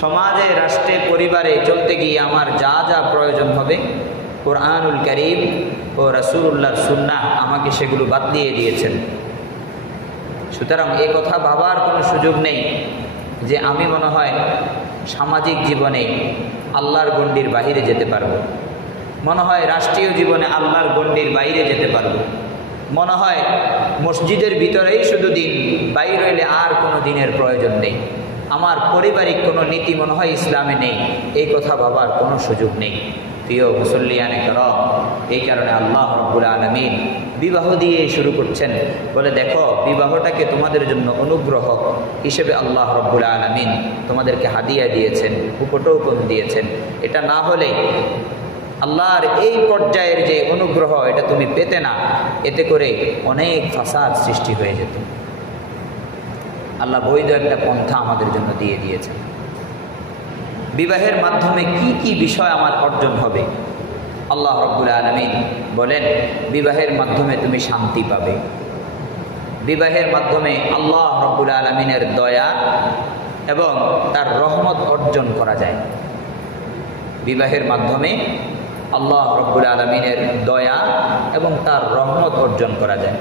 সমাজে, রাষ্ট্রে, পরিবারে চলতে গিয়ে আমার যা যা প্রয়োজন হবে কোরআনুল কারীম ও রাসূলুল্লাহর সুন্নাহ আমাকে সেগুলো বাদ দিয়ে দিয়েছেন। সুতরাং এই কথা ভাবার কোনো সুযোগ নেই যে আমি মনে হয় সামাজিক জীবনে আল্লাহর গণ্ডির বাইরে যেতে পারবো, মনে হয় রাষ্ট্রীয় জীবনে আল্লাহর গণ্ডির বাইরে যেতে পারবো, মনে হয় মসজিদের ভিতরেই শুধু দিন, বাইরে হইলে আর কোনো দিনের প্রয়োজন নেই, আমার পারিবারিক কোনো নীতি মনে হয় ইসলামে নেই। এই কথা ভাবার কোনো সুযোগ নেই। প্রিয় মুসল্লিয়ানে কেরাম, এই কারণে আল্লাহ রাব্বুল আলামিন বিবাহ দিয়ে শুরু করছেন। বলে দেখো, বিবাহটাকে তোমাদের জন্য অনুগ্রহ হিসেবে আল্লাহ রাব্বুল আলামিন তোমাদেরকে হাদিয়া দিয়েছেন, উপটোপন দিয়েছেন। এটা না হলে আল্লাহর এই পর্যায়ের যে অনুগ্রহ এটা তুমি পেতে না, এতে করে অনেক ফাসাদ সৃষ্টি হয়ে যেত। আল্লাহ বৈধ একটা পন্থা আমাদের জন্য দিয়ে দিয়েছেন। বিবাহের মাধ্যমে কি কি বিষয় আমার অর্জন হবে? আল্লাহ রাব্বুল আলামিন বলেন, বিবাহের মাধ্যমে তুমি শান্তি পাবে, বিবাহের মাধ্যমে আল্লাহ রাব্বুল আলামিনের দয়া এবং তার রহমত অর্জন করা যায়। বিবাহের মাধ্যমে আল্লাহ রাব্বুল আলামিনের দয়া এবং তার রহমত অর্জন করা যায়।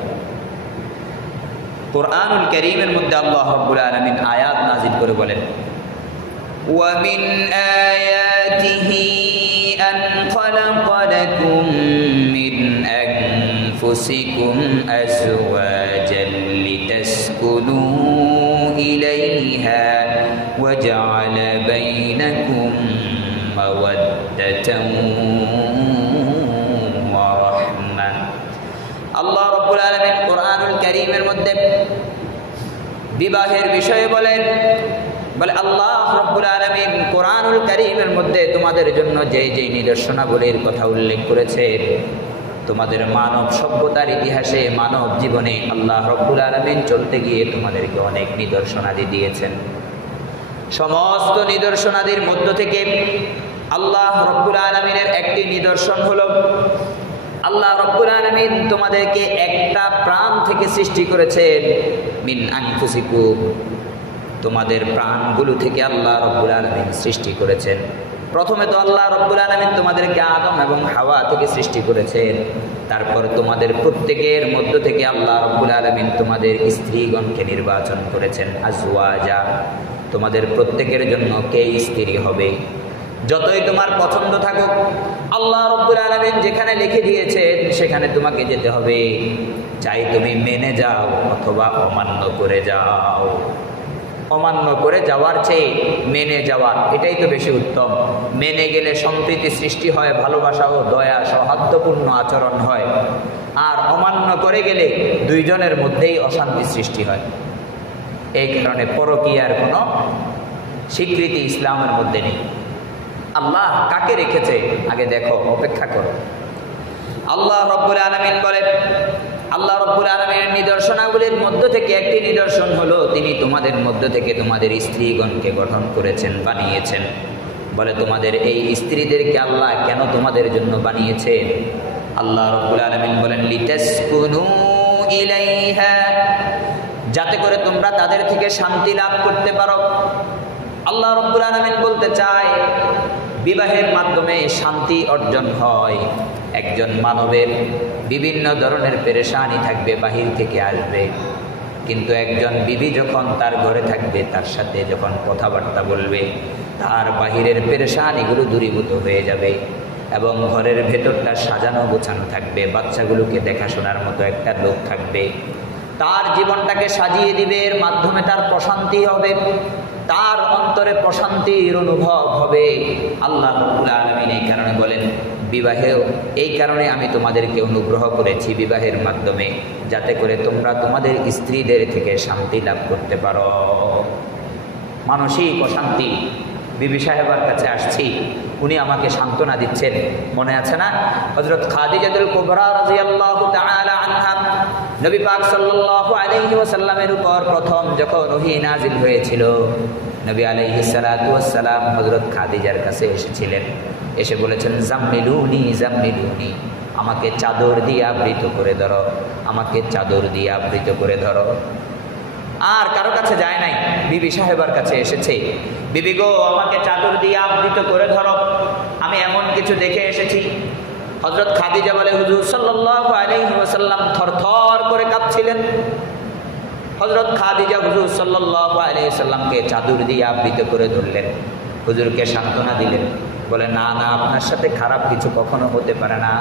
কোরআনুল কারীমের মধ্যে আল্লাহ রাব্বুল আলামিন আয়াত নাযিল করে বলেন, وَمِنْ آيَاتِهِ أَنْ خَلَقَ لَكُم مِّنْ أَنفُسِكُمْ أَزْوَاجًا لِتَسْكُنُوا إِلَيْهَا وَجَعَلَ بَيْنَكُم مَّوَدَّةً وَرَحْمَةً। আল্লাহ রাব্বুল আলামিন কোরআনুল কারীমের মধ্যে বিবাহের বিষয়ে বলে আল্লাহ রাব্বুল আলামিন কোরআনুল কারীমের মধ্যে তোমাদের জন্য যে যে নিদর্শনাবলীর কথা উল্লেখ করেছেন, তোমাদের মানব সভ্যতার ইতিহাসে, মানব জীবনে আল্লাহ রাব্বুল আলামিন চলতে গিয়ে তোমাদেরকে অনেক নিদর্শনাদি দিয়েছেন। সমস্ত নিদর্শনাদির মধ্য থেকে আল্লাহ রাব্বুল আলামিনের একটি নিদর্শন হলো আল্লাহ রাব্বুল আলামিন তোমাদেরকে একটা প্রাণ থেকে সৃষ্টি করেছেন। মিন আনফুসিকুম, তোমাদের প্রাণগুলো থেকে আল্লাহ রাব্বুল আলামিন সৃষ্টি করেছেন। প্রথমে তো আল্লাহ রাব্বুল আলামিন তোমাদেরকে আদম এবং হাওয়া থেকে সৃষ্টি করেছেন। তারপর তোমাদের প্রত্যেকের মধ্য থেকে আল্লাহ রাব্বুল আলামিন তোমাদের স্ত্রীগণকে নির্বাচন করেছেন। আজওয়াজা, তোমাদের প্রত্যেকের জন্য কে স্ত্রী হবে, যতই তোমার পছন্দ থাকুক, আল্লাহ রাব্বুল আলামিন যেখানে লিখে দিয়েছেন সেখানে তোমাকে যেতে হবে। চাই তুমি মেনে যাও অথবা অমান্য করে যাও। অমান্য করে যাওয়ার চেয়ে মেনে যাওয়া, এটাই তো বেশি উত্তম। মেনে গেলে সম্প্রীতি সৃষ্টি হয়, ভালোবাসা ও দয়া, সৌহার্দ্যপূর্ণ আচরণ হয়। আর অমান্য করে গেলে দুইজনের মধ্যেই অশান্তি সৃষ্টি হয়। এই কারণে পরকীয়ার কোনো স্বীকৃতি ইসলামের মধ্যে নেই। আল্লাহ কাকে রেখেছে আগে দেখো, অপেক্ষা করো। আল্লাহ রাব্বুল আলামিন বলেন, আল্লাহ রাব্বুল আলামিনের নিদর্শনাগুলির মধ্য থেকে একটি নিদর্শন হলো তিনি তোমাদের মধ্য থেকে তোমাদের স্ত্রীগণকে গঠন করেছেন, বানিয়েছেন। বলে তোমাদের এই স্ত্রীদেরকে আল্লাহ কেন তোমাদের জন্য বানিয়েছেন? আল্লাহ রাব্বুল আলামিন বলেন, লিতাসকুনু ইলাইহা, যাতে করে তোমরা তাদের থেকে শান্তি লাভ করতে পারো। আল্লাহ রাব্বুল আলামিন বলতে চায়, বিবাহের মাধ্যমে শান্তি অর্জন হয়। একজন মানবের বিভিন্ন ধরনের পেরেশানি থাকবে, বাহির থেকে আসবে, কিন্তু একজন বিবি যখন তার ঘরে থাকবে, তার সাথে যখন কথাবার্তা বলবে, তার বাহিরের পেরেশানিগুলো দূরীভূত হয়ে যাবে এবং ঘরের ভেতরটা সাজানো গোছানো থাকবে। বাচ্চাগুলোকে দেখাশোনার মতো একটা লোক থাকবে, তার জীবনটাকে সাজিয়ে দিবে। এর মাধ্যমে তার প্রশান্তি হবে, তার অন্তরে প্রশান্তির অনুভব হবে। আল্লাহ রাব্বুল আলামিন এই কারণে বলেন, বিবাহেও এই কারণে আমি তোমাদেরকে অনুগ্রহ করেছি বিবাহের মাধ্যমে, যাতে করে তোমরা তোমাদের স্ত্রীদের থেকে শান্তি লাভ করতে পারো। মানসিক অশান্তি, বিবি সাহেবার কাছে আসছি, উনি আমাকে সান্ত্বনা দিচ্ছেন। মনে আছে না, হযরত খাদিজাতুল কুবরা রাদিয়াল্লাহু তাআলা আনহা, নবী পাক সাল্লাল্লাহু আলাইহি ওয়াসাল্লামের উপর প্রথম যখন ওহী নাজিল হয়েছিল, নবী আলাইহিস সালাতু ওয়াস সালাম হযরত খাদিজার কাছে এসেছিলেন। এসে বলেছেন, জাম্মিলুনি জাম্মিলুনি, আমাকে চাদর দিয়ে আবৃত করে ধরো, আমাকে চাদর দিয়ে আবৃত করে ধরো। আর কারো কাছে যায় নাই, বিবি সাহেবার কাছে এসেছে। বিবি গো, আমাকে চাদর দিয়ে আবৃত করে ধরো, আমি এমন কিছু দেখে এসেছি। হযরত খাদিজা বলে, হুজুর সাল্লাল্লাহু আলাইহি ওয়াসাল্লাম থরথর করে কাঁপছিলেন। হযরত খাদিজা হুজুর সাল্লাল্লাহু আলাইহি ওয়াসাল্লামকে চাদর দিয়ে আবৃত করে ধরলেন, হুজুরকে সান্ত্বনা দিলেন, বলে না না, আপনার সাথে খারাপ কিছু কখনো হতে পারে না,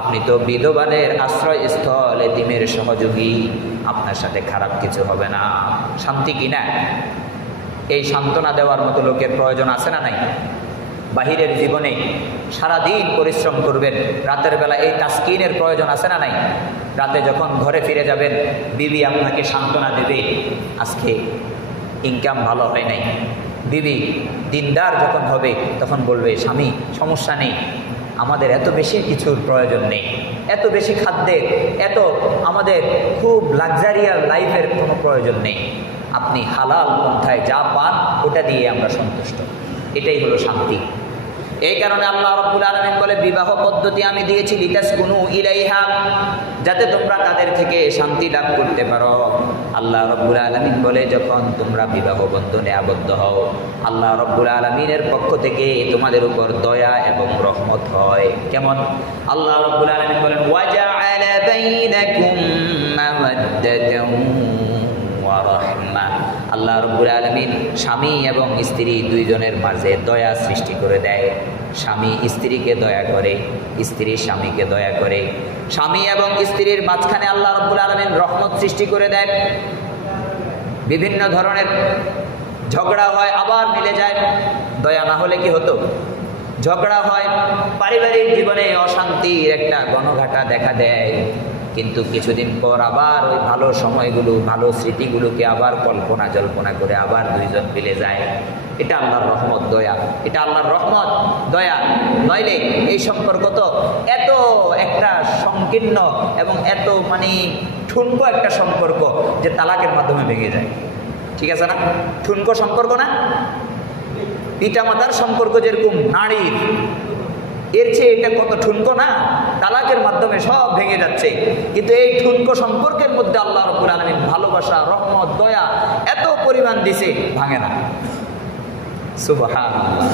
আপনি তো বিধবাদের আশ্রয়স্থল, এতিমের সহযোগী, আপনার সাথে খারাপ কিছু হবে না। শান্তি কিনা? এই সান্ত্বনা দেওয়ার মতো লোকের প্রয়োজন আছে না নাই? বাহিরের জীবনে সারাদিন পরিশ্রম করবেন, রাতের বেলা এই তাসকিনের প্রয়োজন আছে না নাই? রাতে যখন ঘরে ফিরে যাবেন, বিবি আপনাকে সান্ত্বনা দেবে, আজকে ইনকাম ভালো হয় নাই। বিবি দিনদার যখন হবে তখন বলবে, স্বামী সমস্যা নেই, আমাদের এত বেশি কিছুর প্রয়োজন নেই, এত বেশি খাদ্যের, এত আমাদের খুব লাক্সারিয়াল লাইফের কোনো প্রয়োজন নেই, আপনি হালাল পন্থায় যা পান ওটা দিয়ে আমরা সন্তুষ্ট। এটাই হলো শান্তি। এই কারণে আল্লাহ রাব্বুল আলামিন বলে, বিবাহ পদ্ধতি আমি দিয়েছি লিতাসকুনু ইলাইহা, যাতে তোমরা তাদের থেকে শান্তি লাভ করতে পারো। আল্লাহ রাব্বুল আলামিন বলে, যখন তোমরা বিবাহ বন্ধনে আবদ্ধ হও, আল্লাহ রাব্বুল আলামিনের পক্ষ থেকে তোমাদের উপর দয়া এবং রহমত হয়। কেমন? আল্লাহ রাব্বুল আলামিন বলেন, ওয়াজআলা বাইনাকুম মাওয়াদ্দাতান ওয়া রাহমা। আল্লাহ রাব্বুল আলামিন স্বামী এবং স্ত্রী দুইজনের মাঝে দয়া সৃষ্টি করে দেয়। স্বামী স্ত্রীকে দয়া করে, স্ত্রী স্বামীকে দয়া করে, স্বামী এবং স্ত্রীর মাঝখানে আল্লাহ রাব্বুল আলামিন রহমত সৃষ্টি করে দেয়। বিভিন্ন ধরনের ঝগড়া হয়, আবার মিলে যায়। দয়া না হলে কি হতো? ঝগড়া হয়, পারিবারিক জীবনে অশান্তির একটা ঘনঘটা দেখা দেয়, কিন্তু কিছুদিন পর আবার ওই ভালো সময়গুলো, ভালো স্মৃতিগুলোকে আবার কল্পনা জল্পনা করে আবার দুইজন মিলে যায়। এটা আল্লাহর রহমত, দয়া। এটা আল্লাহর রহমত, দয়া। নইলে এই সম্পর্ক তো এত একটা সংকীর্ণ এবং এত ঠুনকো একটা সম্পর্ক যে তালাকের মাধ্যমে ভেঙে যায়। ঠিক আছে না? ঠুনকো সম্পর্ক না? পিতামাতার সম্পর্ক যেরকম নারীর, এর চেয়ে এটা কত ঠুনকো না? তালাকের মাধ্যমে সব ভেঙে যাচ্ছে। কিন্তু এই ঠুনকো সম্পর্কের মধ্যে আল্লাহ রাব্বুল আলামিন ভালোবাসা, রহমত, দয়া এত পরিমাণ দিছে, ভাঙে না। সুবহানাল্লাহ।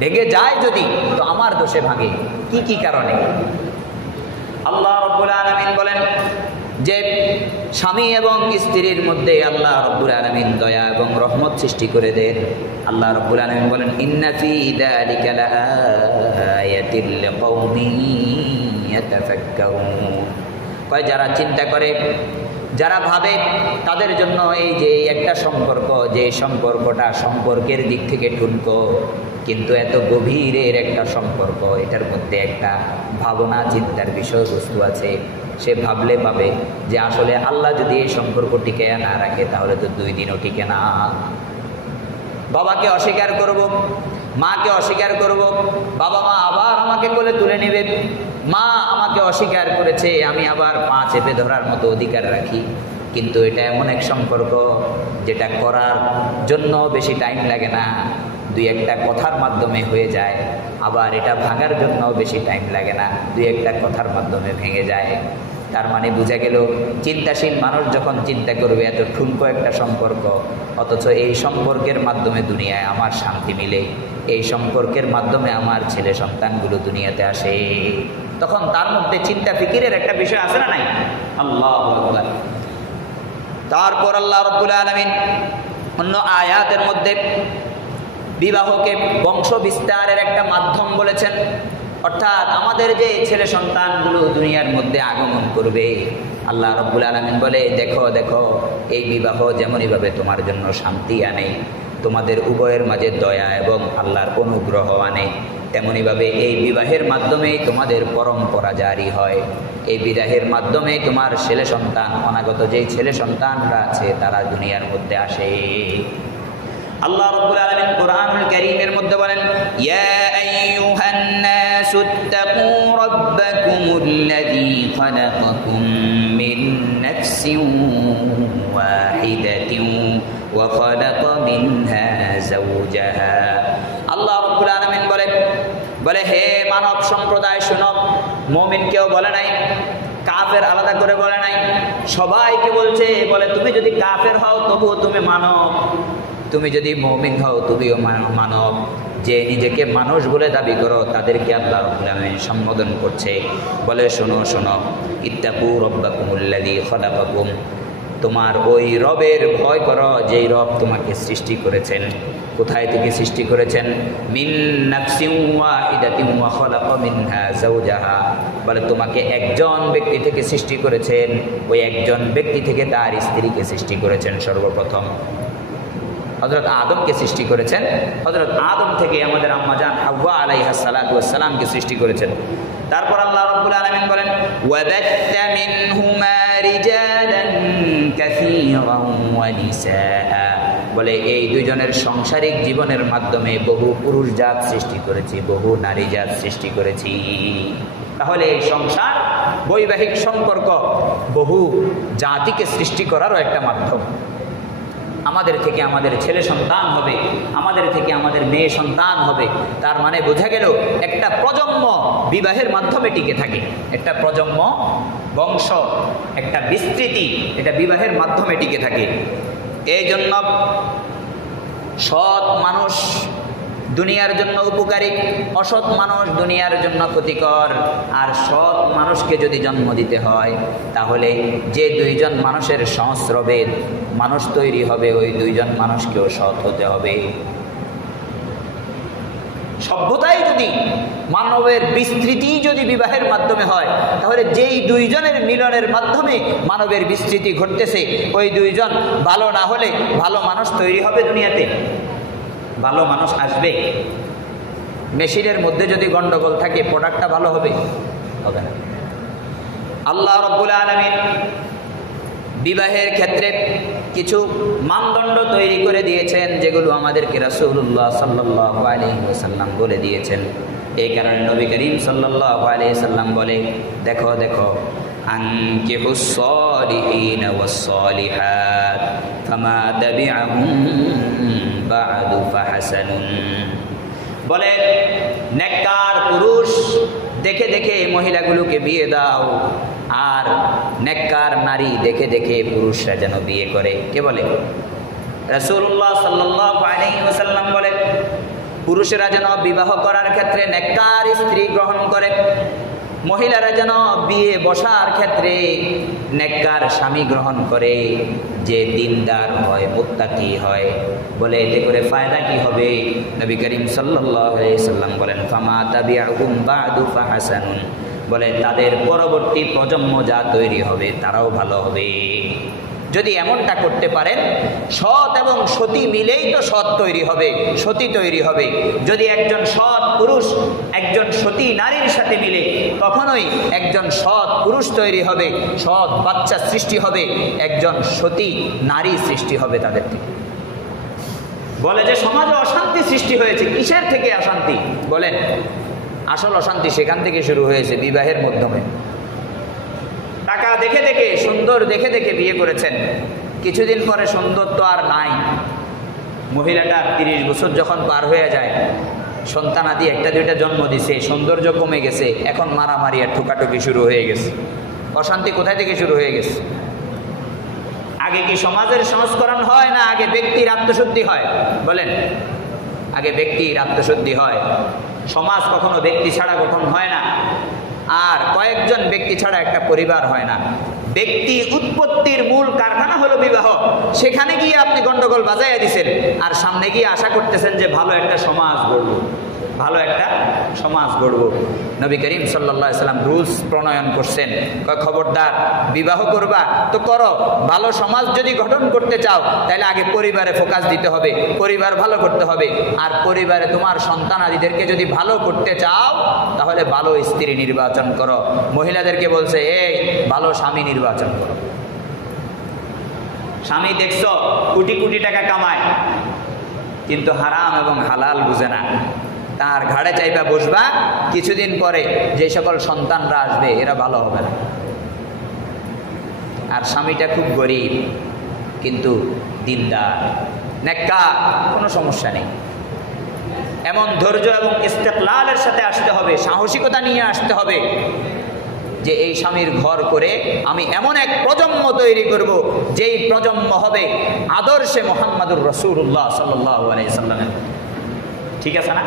ভেঙে যায় যদি, তো আমার দোষে ভাঙে। কি কি কারণে? আল্লাহ রাব্বুল আলামিন বলেন যে স্বামী এবং স্ত্রীর মধ্যে আল্লাহ রাব্বুল আলামিন দয়া এবং রহমত সৃষ্টি করে দেন। আল্লাহ রাব্বুল আলামিন বলেন, ইন্না ফী যালিকা লাআয়াতিল লিকাওমিন ইয়াতাফাক্কারুন। কয় যারা চিন্তা করে, যারা ভাবে, তাদের জন্য এই যে একটা সম্পর্ক, যে সম্পর্কটা সম্পর্কের দিক থেকে ঠুনকো কিন্তু এত গভীরের একটা সম্পর্ক, এটার মধ্যে একটা ভাবনা চিন্তার বিষয়বস্তু আছে। সে ভাবলে পাবে যে আসলে আল্লাহ যদি এই সম্পর্ক টিকে না রাখে তাহলে তো 2 দিনও টিকে না। বাবাকে অস্বীকার করব, মাকে অস্বীকার করব, বাবা মা আবার আমাকে কোলে তুলে নেবে। মা আমাকে অস্বীকার করেছে, আমি আবার পা চেপে ধরার মতো অধিকার রাখি। কিন্তু এটা এমন এক সম্পর্ক যেটা করার জন্য বেশি টাইম লাগে না, 2-1টা কথার মাধ্যমে হয়ে যায়। আবার এটা ভাঙার জন্য বেশি টাইম লাগে না, 2-1টা কথার মাধ্যমে ভেঙে যায়। তার মানে বোঝা গেল, চিন্তাশীল মানুষ যখন চিন্তা করবে এত ঠুনকো একটা সম্পর্ক, অথচ এই সম্পর্কের মাধ্যমে দুনিয়ায় আমার শান্তি মিলে, এই সম্পর্কের মাধ্যমে আমার ছেলে সন্তানগুলো দুনিয়াতে আসে, তখন তার মধ্যে চিন্তা ফিকিরের একটা বিষয় আছে না নাই? আল্লাহু আকবার। তারপর আল্লাহ রাব্বুল আলামিন অন্য আয়াতের মধ্যে বিবাহকে বংশ বিস্তারের একটা মাধ্যম বলেছেন। অর্থাৎ আমাদের যে ছেলে সন্তানগুলো দুনিয়ার মধ্যে আগমন করবে, আল্লাহ রাব্বুল আলামিন বলে, দেখো দেখো, এই বিবাহ যেমনইভাবে তোমার জন্য শান্তি আনে, তোমাদের উভয়ের মাঝে দয়া এবং আল্লাহর অনুগ্রহ আনে, তেমনইভাবে এই বিবাহের মাধ্যমেই তোমাদের পরম্পরা জারি হয়। এই বিবাহের মাধ্যমে তোমার ছেলে সন্তান, অনাগত যেই ছেলে সন্তানরা আছে তারা দুনিয়ার মধ্যে আসে। আল্লাহ রাব্বুল আলামিন কোরআনুল কারীমের মধ্যে বলেন, ইয়া আইয়ুহান নাসু ইত্তাকু রাব্বাকুমুল্লাযী খালাকাকুম মিন নাফসিন ওয়াহিদাতিন ওয়া খালাকা মিনহা যাওজাহা। আল্লাহ রাব্বুল আলামিন বলে হে মানব সম্প্রদায় শুনো, মুমিন কেউ বলে নাই, কাফের আলাদা করে বলে নাই, সবাইকে বলছে। বলে তুমি যদি কাফের হও তবুও তুমি মানব, তুমি যদি মুমিন হও তুমিও মানব। যে নিজেকে মানুষ বলে দাবি করো তাদেরকে আল্লাহ রাব্বুল আলামিন সম্বোধন করছে। বলে শোনো শোনো, ইত্তাকু রাব্বাকুমুল্লাযী খালাকাকুম, তোমার ওই রবের ভয় করো যেই রব তোমাকে সৃষ্টি করেছেন। কোথায় থেকে সৃষ্টি করেছেন? মিন নাফসিন ওয়াহিদাতিন ওয়া খালাকা মিনহা যাওজাহা, বলে তোমাকে একজন ব্যক্তি থেকে সৃষ্টি করেছেন, ওই একজন ব্যক্তি থেকে তার স্ত্রীকে সৃষ্টি করেছেন। সর্বপ্রথম হযরত আদমকে সৃষ্টি করেছেন, হযরত আদম থেকে আমাদের আম্মা জান হাওয়া আলাইহিস সালাতু ওয়াস সালামকে সৃষ্টি করেছেন। তারপর আল্লাহ রাব্বুল আলামিন বলেন ওয়াবাত্তা মিনহুমা রিজালান কাসীরান ওয়া নিসাআ, বলে এই দুইজনের সাংসারিক জীবনের মাধ্যমে বহু পুরুষ জাত সৃষ্টি করেছি, বহু নারী জাত সৃষ্টি করেছি। তাহলে এই সংসার, বৈবাহিক সম্পর্ক বহু জাতিকে সৃষ্টি করারও একটা মাধ্যম। আমাদের থেকে আমাদের ছেলে সন্তান হবে, আমাদের থেকে আমাদের মেয়ে সন্তান হবে। তার মানে বোঝা গেল একটা প্রজন্ম বিবাহের মাধ্যমে টিকে থাকে, একটা প্রজন্ম, বংশ, একটা বিস্তৃতি, এটা বিবাহের মাধ্যমে টিকে থাকে। এই জন্য সৎ মানুষ দুনিয়ার জন্য উপকারী, অসৎ মানুষ দুনিয়ার জন্য ক্ষতিকর। আর সৎ মানুষকে যদি জন্ম দিতে হয় তাহলে যে দুইজন মানুষের সংস্রবে মানুষ তৈরি হবে, ওই দুইজন মানুষকেও সৎ হতে হবে। সভ্যতাই যদি, মানবের বিস্তৃতি যদি বিবাহের মাধ্যমে হয়, তাহলে যেই দুইজনের মিলনের মাধ্যমে মানবের বিস্তৃতি ঘটতেছে, ওই দুইজন ভালো না হলে ভালো মানুষ তৈরি হবে দুনিয়াতে? ভালো মানুষ আসবে? মেশিনের মধ্যে যদি গন্ডগোল থাকে প্রোডাক্টটা ভালো হবে? হবে না। আল্লাহ রাব্বুল আলামিন বিবাহের ক্ষেত্রে কিছু মানদণ্ড তৈরি করে দিয়েছেন, যেগুলো আমাদেরকে রাসূলুল্লাহ সাল্লাল্লাহু আলাইহি ওয়াসাল্লাম বলে দিয়েছেন। এই কারণে নবী করিম সাল্লাল্লাহু আলাইহি ওয়াসাল্লাম বলে, দেখো দেখো, আনকিহুস সালিহিনা ওয়াস সালিহাত ফামা তাবিআহুম বা'দু ফাহাসানুন, বলে নেককার পুরুষ দেখে দেখে মহিলাগুলোকে বিয়ে দাও, আর নেককার নারী দেখে দেখে পুরুষরা যেন বিয়ে করে। কে বলে? রাসূলুল্লাহ সাল্লাল্লাহু আলাইহি ওয়াসাল্লাম বলে পুরুষেরা যেন বিবাহ করার ক্ষেত্রে নেককার স্ত্রী গ্রহণ করে, মহিলারা যেন বিয়ে বসার ক্ষেত্রে নেককার স্বামী গ্রহণ করে, যে দিনদার হয়, মুত্তাকি হয়। বলে এতে করে ফায়দা কি হবে? নবী করিম সাল্লাল্লাহু আলাইহি ওয়াসাল্লাম বলেন ফামা তাবিআহুম বা'দু ফাহাসানুন, বলে তাদের পরবর্তী প্রজন্ম যা তৈরি হবে তারাও ভালো হবে। যদি এমনটা করতে পারেন, সৎ এবং সতী মিলেই তো সৎ তৈরি হবে, সতী তৈরি হবে। যদি একজন সৎ পুরুষ একজন সতী নারীর সাথে মিলে, তখনই একজন সৎ পুরুষ তৈরি হবে, সৎ বাচ্চা সৃষ্টি হবে, একজন সতী নারী সৃষ্টি হবে তাদের থেকে। বলে যে সমাজে অশান্তি সৃষ্টি হয়েছে, কিসের থেকে অশান্তি? বলেন, আসল অশান্তি সেখান থেকে শুরু হয়েছে, বিবাহের মাধ্যমে। টাকা দেখে দেখে, সুন্দর দেখে দেখে বিয়ে করেছেন, কিছুদিন পরে সুন্দর তো আর নাই। মহিলাটা 30 বছর যখন পার হয়ে যায়, সন্তানাদি একটা দুইটা জন্ম দিছে, সৌন্দর্য কমে গেছে, এখন মারামারি আর ঠুকাঠুকি শুরু হয়ে গেছে। অশান্তি কোথায় থেকে শুরু হয়ে গেছে? আগে কি সমাজের সংস্করণ হয়, না আগে ব্যক্তির আত্মশুদ্ধি হয়? বলেন, আগে ব্যক্তির আত্মশুদ্ধি হয়। সমাজ কখনো ব্যক্তি ছাড়া গঠন হয় না, আর কয়েকজন ব্যক্তি ছাড়া একটা পরিবার হয় না। ব্যক্তি উৎপত্তির মূল কারখানা হলো বিবাহ। সেখানে গিয়ে আপনি গন্ডগোল বাজাইয়া দিচ্ছেন, আর সামনে গিয়ে আশা করতেছেন যে ভালো একটা সমাজ গড়ব, ভালো একটা সমাজ গড়ব। নবী করিম সাল্লাল্লাহু আলাইহি ওয়াসাল্লাম রুলস প্রণয়ন করছেন, খবরদার, বিবাহ করবা তো করো, ভালো সমাজ যদি গঠন করতে চাও তাহলে আগে পরিবারে ফোকাস দিতে হবে, পরিবার ভালো করতে হবে। আর পরিবারে তোমার সন্তানাদিদেরকে যদি ভালো করতে চাও তাহলে ভালো স্ত্রী নির্বাচন করো। মহিলাদেরকে বলছে, এই ভালো স্বামী নির্বাচন করো। স্বামী দেখছো কোটি কোটি টাকা কামায়, কিন্তু হারাম এবং হালাল বুঝে না। তার ঘাড়ে চাইবা বসবা, কিছুদিন পরে যে সকল সন্তানরা আসবে এরা ভালো হবে না। আর স্বামীটা খুব গরিব কিন্তু দিনদার, নেককার, কোনো সমস্যা নেই। এমন ধৈর্য এবং ইস্তেকলালের সাথে আসতে হবে, সাহসিকতা নিয়ে আসতে হবে। যে এই স্বামীর ঘর করে আমি এমন এক প্রজন্ম তৈরি করব যেই প্রজন্ম হবে আদর্শে মুহাম্মদুর রাসূলুল্লাহ সাল্লাল্লাহু আলাইহি সাল্লামের। ঠিক আছে না?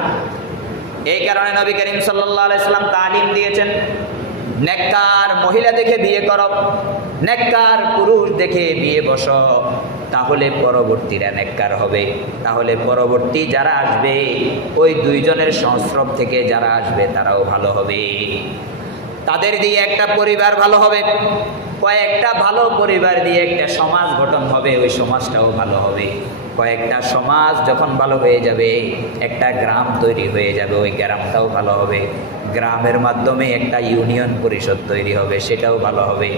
এই কারণে নবী করিম সাল্লাল্লাহু আলাইহি সাল্লাম তালিম দিয়েছেন, নেককার মহিলা দেখে বিয়ে করো, নেককার পুরুষ দেখে বিয়ে বসো, তাহলে পরবর্তীরা নেককার হবে। তাহলে পরবর্তী যারা আসবে ওই দুইজনের সংস্রব থেকে যারা আসবে তারাও ভালো হবে, তাদের দিয়ে একটা পরিবার ভালো হবে, কয়েকটা ভালো পরিবার দিয়ে একটা সমাজ গঠন হবে, ওই সমাজটাও ভালো হবে। কয়েকটা সমাজ যখন ভালো হয়ে যাবে একটা গ্রাম তৈরি হয়ে যাবে, ওই গ্রামটাও ভালো হবে। গ্রামের মাধ্যমে একটা ইউনিয়ন পরিষদ তৈরি হবে, সেটাও ভালো হবে।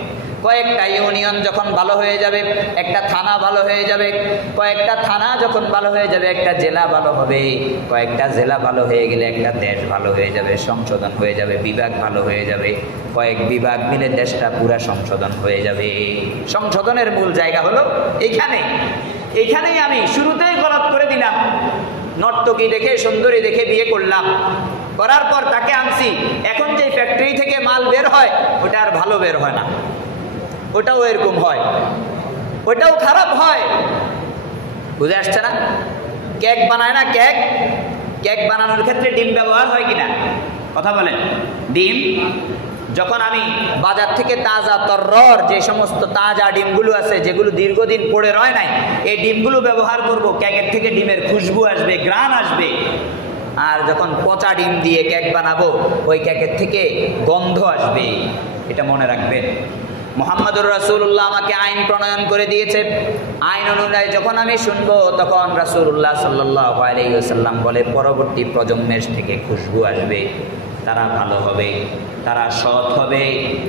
কয়েকটা ইউনিয়ন যখন ভালো হয়ে যাবে একটা থানা ভালো হয়ে যাবে, কয়েকটা থানা যখন ভালো হয়ে যাবে একটা জেলা ভালো হবে, কয়েকটা জেলা ভালো হয়ে গেলে একটা দেশ ভালো হয়ে যাবে, সংশোধন হয়ে যাবে, বিভাগ ভালো হয়ে যাবে, কয়েক বিভাগ মিলে দেশটা পুরা সংশোধন হয়ে যাবে। সংশোধনের মূল জায়গা হলো এইখানেই আমি শুরুতেই গলত করে দিলাম, নর্তকী দেখে সুন্দরী দেখে বিয়ে করলাম, করার পর তাকে আনছি, এখন যে ফ্যাক্টরি থেকে মাল বের হয় ওটা আর ভালো বের হয় না, ওটাও এরকম হয়, ওটাও খারাপ হয়। বুঝে আসছে না? কেক বানায় না, কেক বানানোর ক্ষেত্রে ডিম ব্যবহার হয় কিনা? কথা বলেন। ডিম যখন আমি বাজার থেকে তাজা তরর যে সমস্ত তাজা ডিমগুলো আছে যেগুলো দীর্ঘদিন পড়ে রয় নাই, এই ডিমগুলো ব্যবহার করব, কেকের থেকে ডিমের খুশবু আসবে, গ্রান আসবে। আর যখন পচা ডিম দিয়ে কেক বানাবো ওই কেকের থেকে গন্ধ আসবে। এটা মনে রাখবেন। মুহাম্মদুর রাসূলুল্লাহ আমাকে আইন প্রণয়ন করে দিয়েছে, আইন অনুযায়ী যখন আমি শুনবো তখন রাসূলুল্লাহ সাল্লাল্লাহু আলাইহি ওয়াসাল্লাম বলে পরবর্তী প্রজন্মের থেকে খুশবু আসবে, তারা ভালো হবে, তারা সৎ হবে,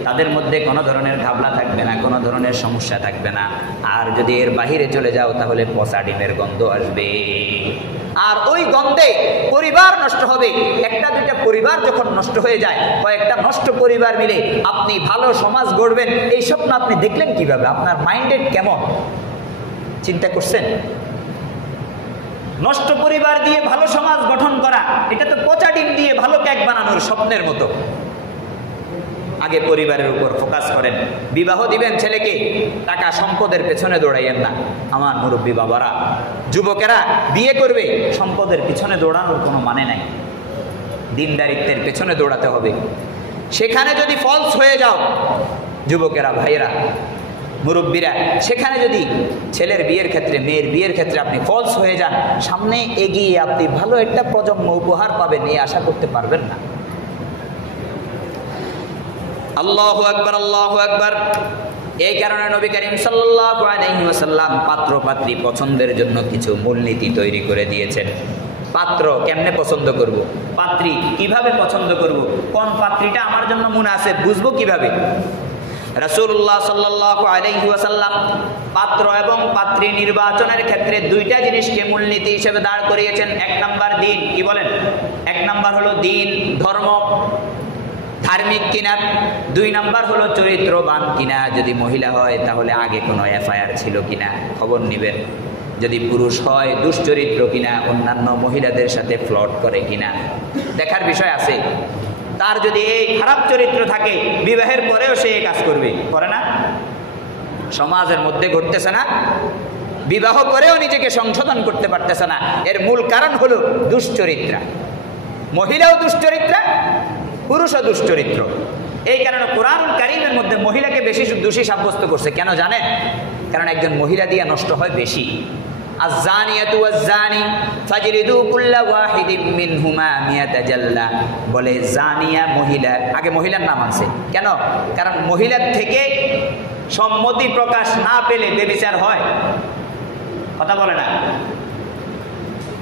তাদের মধ্যে কোনো ধরনের ঘাবলা থাকবে না, কোনো ধরনের সমস্যা থাকবে না। আর যদি এর বাহিরে চলে যাও তাহলে পচা ডিমের গন্ধ আসবে, আর ওই গন্ধে পরিবার নষ্ট হবে। একটা দুইটা পরিবার যখন নষ্ট হয়ে যায়, কয়েকটা নষ্ট পরিবার মিলে আপনি ভালো সমাজ গড়বেন, এই স্বপ্ন আপনি দেখলেন কিভাবে? আপনার মাইন্ডেড কেমন? চিন্তা করছেন? নষ্ট পরিবার দিয়ে ভালো সমাজ গঠন করা, এটা তো পচা ডিম দিয়ে ভালো কেক বানানোর স্বপ্নের মতো। আগে পরিবারের উপর ফোকাস করেন। বিবাহ দিবেন ছেলেকে, টাকা সম্পদের পেছনে দৌড়াইয়েন না। আমার মুরব্বী বাবারা, যুবকেরা বিয়ে করবে, সম্পদের পিছনে দৌড়ানোর কোনো মানে নাই, দিনদারিত্বের পেছনে দৌড়াতে হবে। সেখানে যদি ফলস হয়ে যাও, যুবকেরা, ভাইয়েরা, মুরব্বীরা, সেখানে যদি ছেলের বিয়ের ক্ষেত্রে, মেয়ের বিয়ের ক্ষেত্রে আপনি ফলস হয়ে যান, সামনে এগিয়ে আপনি ভালো একটা প্রজন্ম উপহার পাবেন এই আশা করতে পারবেন না। আল্লাহু আকবার, আল্লাহু আকবার। এই কারণে নবী করিম সাল্লাল্লাহু আলাইহি ওয়াসাল্লাম পাত্র পাত্রী পছন্দের জন্য কিছু মূলনীতি তৈরি করে দিয়েছেন। পাত্র কেমনে পছন্দ করব, পাত্রী কিভাবে পছন্দ করব, কোন পাত্রীটা আমার জন্য মুনাসিব বুঝবো কিভাবে? রাসূলুল্লাহ সাল্লাল্লাহু আলাইহি ওয়াসাল্লাম পাত্র এবং পাত্রী নির্বাচনের ক্ষেত্রে দুইটা জিনিসকে মূলনীতি হিসেবে দাঁড় করিয়েছেন। এক নাম্বার দিন, কি বলেন? এক নাম্বার হলো দিন, ধর্ম, ধার্মিক কিনা। দুই নাম্বার হলো চরিত্রবান কিনা। যদি মহিলা হয় তাহলে আগে কোনো এফআইআর ছিল কিনা খবর নেবেন। যদি পুরুষ হয় দুশ্চরিত্র কিনা, অন্যান্য মহিলাদের সাথে ফ্লট করে কিনা দেখার বিষয় আছে। তার যদি এই খারাপ চরিত্র থাকে, বিবাহের পরেও সে এই কাজ করবে, করে না? সমাজের মধ্যে ঘটতেছে না? বিবাহ করেও নিজেকে সংশোধন করতে পারতেছে না। এর মূল কারণ হলো দুশ্চরিত্রা। মহিলাও দুশ্চরিত্রা, পুরুষও দুশ্চরিত্র। এই কারণে কোরআনুল কারীমের মধ্যে মহিলাকে বেশি দোষী সাব্যস্ত করছে। কেন জানেন? কারণ একজন মহিলা দিয়ে নষ্ট হয় বেশি। আয-যানিয়াতু ওয়াজ-যানি ফাজলিদু কুল্লা ওয়াহিদিম মিনহুমা মিয়াতা জাল্লা। বলে জানিয়া মহিলা, আগে মহিলার নাম আছে কেন? কারণ মহিলার থেকে সম্মতি প্রকাশ না পেলে ব্যভিচার হয়। কথা বলে না?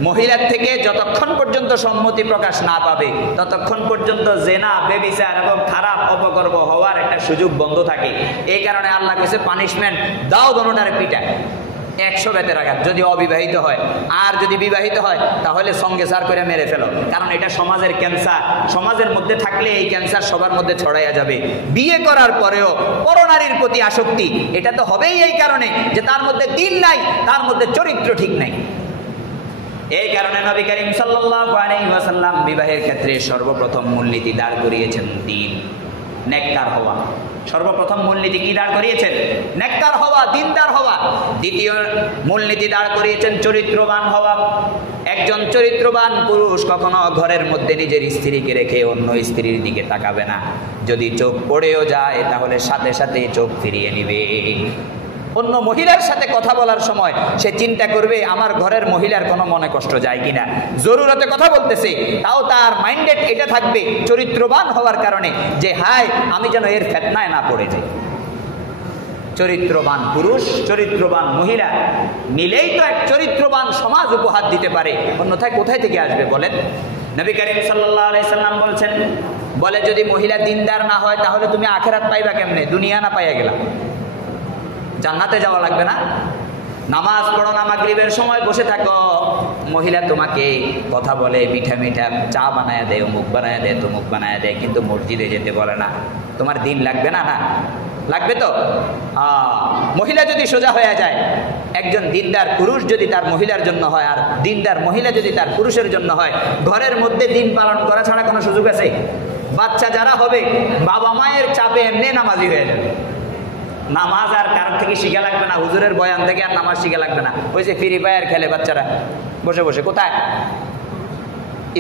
মহিলার থেকে যতক্ষণ পর্যন্ত সম্মতি প্রকাশ না পাবে ততক্ষণ পর্যন্ত জেনা, ব্যভিচার এবং খারাপ অপকর্ম হওয়ার একটা সুযোগ বন্ধ থাকে। এই কারণে আল্লাহ কইছে পানিশমেন্ট দাও, দোনোটারে পিটায় 100 বেতের আঘাত যদি অবিবাহিত হয়। আর যদি বিবাহিত হয় তাহলে সঙ্গে সার করে মেরে ফেলো। কারণ এটা সমাজের ক্যান্সার। সমাজের মধ্যে থাকলে এই ক্যান্সার সবার মধ্যে ছড়াইয়া যাবে। বিয়ে করার পরেও পরনারীর প্রতি আসক্তি, এটা তো হবেই এই কারণে যে তার মধ্যে দিন নাই, তার মধ্যে চরিত্র ঠিক নাই। এই কারণে নবী করিম সাল্লাল্লাহু আলাইহি ওয়াসাল্লাম বিবাহের ক্ষেত্রে সর্বপ্রথম মূলনীতি দাঁড় করিয়েছেন দিন। নেককার হওয়া। সর্বপ্রথম মূলনীতি কি দাঁড় করিয়েছেন? নেককার হওয়া, দিনদার হওয়া। দ্বিতীয় মূলনীতি দাঁড় করিয়েছেন চরিত্রবান হওয়া। একজন চরিত্রবান পুরুষ কখনো ঘরের মধ্যে নিজের স্ত্রীকে রেখে অন্য স্ত্রীর দিকে তাকাবে না। যদি চোখ পড়েও যায় তাহলে সাথে সাথে চোখ ফিরিয়ে নিবে। অন্য মহিলার সাথে কথা বলার সময় সে চিন্তা করবে আমার ঘরের মহিলার কোনো মনে কষ্ট যায় কিনা। জরুরতে কথা বলতেছে তাও তার মাইন্ডে এটা থাকবে চরিত্রবান হওয়ার কারণে যে হায় আমি যেন এর ফিতনায় না পড়ে যাই। চরিত্রবান পুরুষ, চরিত্রবান মহিলা মিলেই তো এক চরিত্রবান সমাজ উপহার দিতে পারে, অন্যথায় কোথায় থেকে আসবে বলেন? নবী করিম সাল্লাল্লাহু আলাইহি সাল্লাম বলছেন, বলে যদি মহিলা দিনদার না হয় তাহলে তুমি আখিরাত পাইবা কেমনে? দুনিয়া না পাইয়া গেলা, জান্নাতে যাওয়া লাগবে না? নামাজ পড়ো না, মাগরিবের সময় বসে থাকো, মহিলা তোমাকে কথা বলে, মিঠা মিঠা চা বানায় দেয়, অমুক বানায় দেয়, তমুক বানায় দেয়, কিন্তু মসজিদে যেতে বলে না, তোমার দিন লাগবে না? না লাগবে তো। মহিলা যদি সোজা হয়ে যায়, একজন দিনদার পুরুষ যদি তার মহিলার জন্য হয় আর দিনদার মহিলা যদি তার পুরুষের জন্য হয়, ঘরের মধ্যে দিন পালন করা ছাড়া কোনো সুযোগ আছে? বাচ্চা যারা হবে বাবা মায়ের চাপে এমনি নামাজি হয়ে যাবে। নামাজ আর কারোর থেকে শিখা লাগবে না, হুজুরের বয়ান থেকে আর নামাজ শিখা লাগবে না। ওই যে ফ্রি ফায়ার খেলে বাচ্চারা বসে বসে, কোথায়?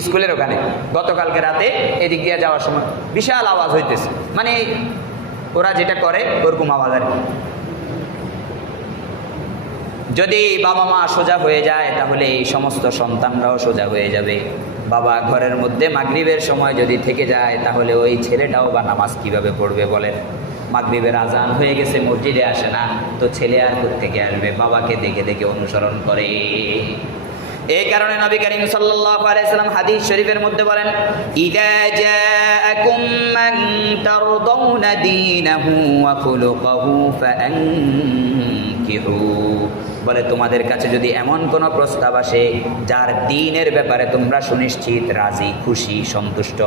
স্কুলের ওখানে। গতকালকে রাতে এদিক দিয়ে যাওয়ার সময় বিশাল আওয়াজ হইতেছে, মানে ওরা যেটা করে ওরকম আওয়াজ আর কি। যদি বাবা মা সোজা হয়ে যায় তাহলে এই সমস্ত সন্তানরাও সোজা হয়ে যাবে। বাবা ঘরের মধ্যে মাগরিবের সময় যদি থেকে যায় তাহলে ওই ছেলেটাও বা নামাজ কিভাবে পড়বে বলেন? মাগরিবের আজান হয়ে গেছে, মসজিদে আসে না, তো ছেলে আর কোত্থেকে আসবে? বাবাকে দেখে দেখে অনুসরণ করে। এই কারণে নবী করিম সাল্লাল্লাহু আলাইহি সাল্লাম হাদিস শরীফের মধ্যে বলেন, ইযা জাআকুম মান তারদাউনা দীনাহু ওয়া খুলুকাহু ফাআনকিহু, বলে তোমাদের কাছে যদি এমন কোন প্রস্তাব আসে যার দ্বীনের ব্যাপারে তোমরা সুনিশ্চিত রাজি, খুশি, সন্তুষ্ট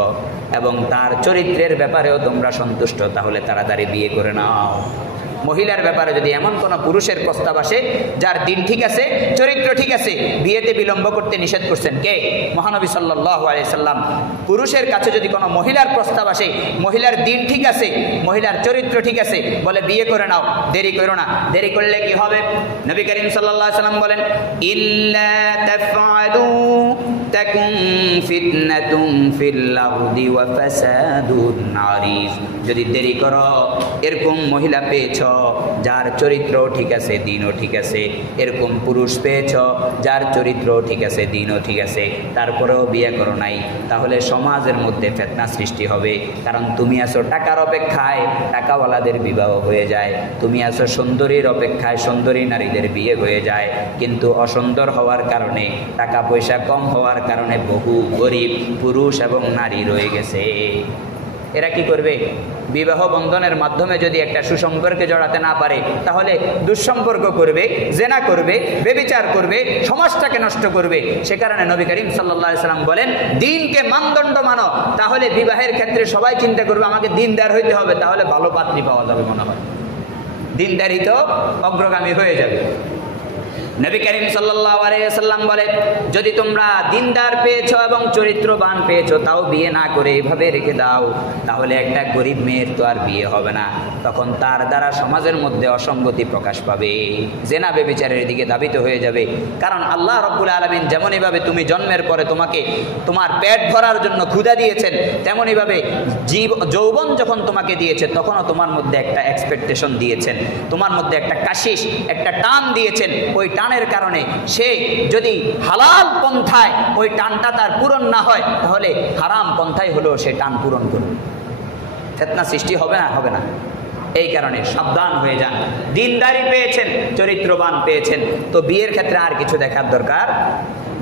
এবং তার চরিত্রের ব্যাপারেও তোমরা সন্তুষ্ট, তাহলে তাড়াতাড়ি বিয়ে করে নাও। মহিলার ব্যাপারে যদি এমন কোন পুরুষের প্রস্তাব আসে যার দিন ঠিক আছে, চরিত্র ঠিক আছে, বিয়েতে বিলম্ব করতে নিষেধ করছেন কে? মহানবী সাল্লাল্লাহু আলাইহি সাল্লাম। পুরুষের কাছে যদি কোনো মহিলার প্রস্তাব আসে, মহিলার দিন ঠিক আছে, মহিলার চরিত্র ঠিক আছে, বলে বিয়ে করে নাও, দেরি করো না। দেরি করলে কি হবে? নবী করিম সাল্লাল্লাহু আলাইহি সাল্লাম বলেন, ইল্লা তাফআলু তাকুন ফিতনাতুন ফিল আরদি ওয়া ফাসাদুন আরিজ, যদি দেরি করো, এরকম মহিলা পেয়েছ যার চরিত্র ঠিক আছে, দিনও ঠিক আছে, এরকম পুরুষ পেয়েছ যার চরিত্র ঠিক আছে, দিনও ঠিক আছে, তারপরেও বিয়ে করো নাই, তাহলে সমাজের মধ্যে ফিতনা সৃষ্টি হবে। কারণ তুমি আছো টাকার অপেক্ষায়, টাকাওয়ালাদের বিবাহ হয়ে যায়, তুমি আছো সুন্দরীর অপেক্ষায়, সুন্দরী নারীদের বিয়ে হয়ে যায়, কিন্তু অসুন্দর হওয়ার কারণে, টাকা পয়সা কম হওয়ার কারণে বহু গরিব পুরুষ এবং নারী রয়ে গেছে। এরা কি করবে? বিবাহ বন্ধনের মাধ্যমে যদি একটা সুসম্পর্কে জড়াতে না পারে তাহলে দুঃসম্পর্ক করবে, জেনা করবে, ব্যভিচার করবে, সমাজটাকে নষ্ট করবে। সে কারণে নবী করিম সাল্লাল্লাহু আলাইহি সাল্লাম বলেন, দিনকে মানদণ্ড মানো, তাহলে বিবাহের ক্ষেত্রে সবাই চিন্তা করবে আমাকে দিনদার হইতে হবে, তাহলে ভালো পাত্রী পাওয়া যাবে। মনে হয় দিনদারি তো অগ্রগামী হয়ে যাবে। নবী করিম সাল্লাল্লাহু আলাইহি ওয়াসাল্লাম বলে, যদি তোমরা দিনদার পেয়েছো এবং চরিত্রবান পেয়েছো তাও বিয়ে না করে এভাবে রেখে দাও, তাহলে একটা গরিব মেয়ের তো আর বিয়ে হবে না, তখন তার দ্বারা সমাজের মধ্যে অসঙ্গতি প্রকাশ পাবে, জেনা ব্যভিচারের দিকে ধাবিত হয়ে যাবে। কারণ আল্লাহ রাব্বুল আলামিন যেমনইভাবে তুমি জন্মের পরে তোমাকে তোমার পেট ভরার জন্য ক্ষুধা দিয়েছেন, তেমনইভাবে যৌবন যখন তোমাকে দিয়েছে তখনও তোমার মধ্যে একটা এক্সপেকটেশন দিয়েছেন, তোমার মধ্যে একটা কাশিস, একটা টান দিয়েছেন। ওই টানের কারণে সে যদি হালাল পন্থায় ওই টানটা তার পূরণ না হয়, তাহলে হারাম পন্থায় হলেও সে টান পূরণ করবে। ফিতনা সৃষ্টি হবে না? হবে না। এই কারণে সাবধান হয়ে যান। দিনদারি পেয়েছেন, চরিত্রবান পেয়েছেন, তো বিয়ের ক্ষেত্রে আর কিছু দেখার দরকার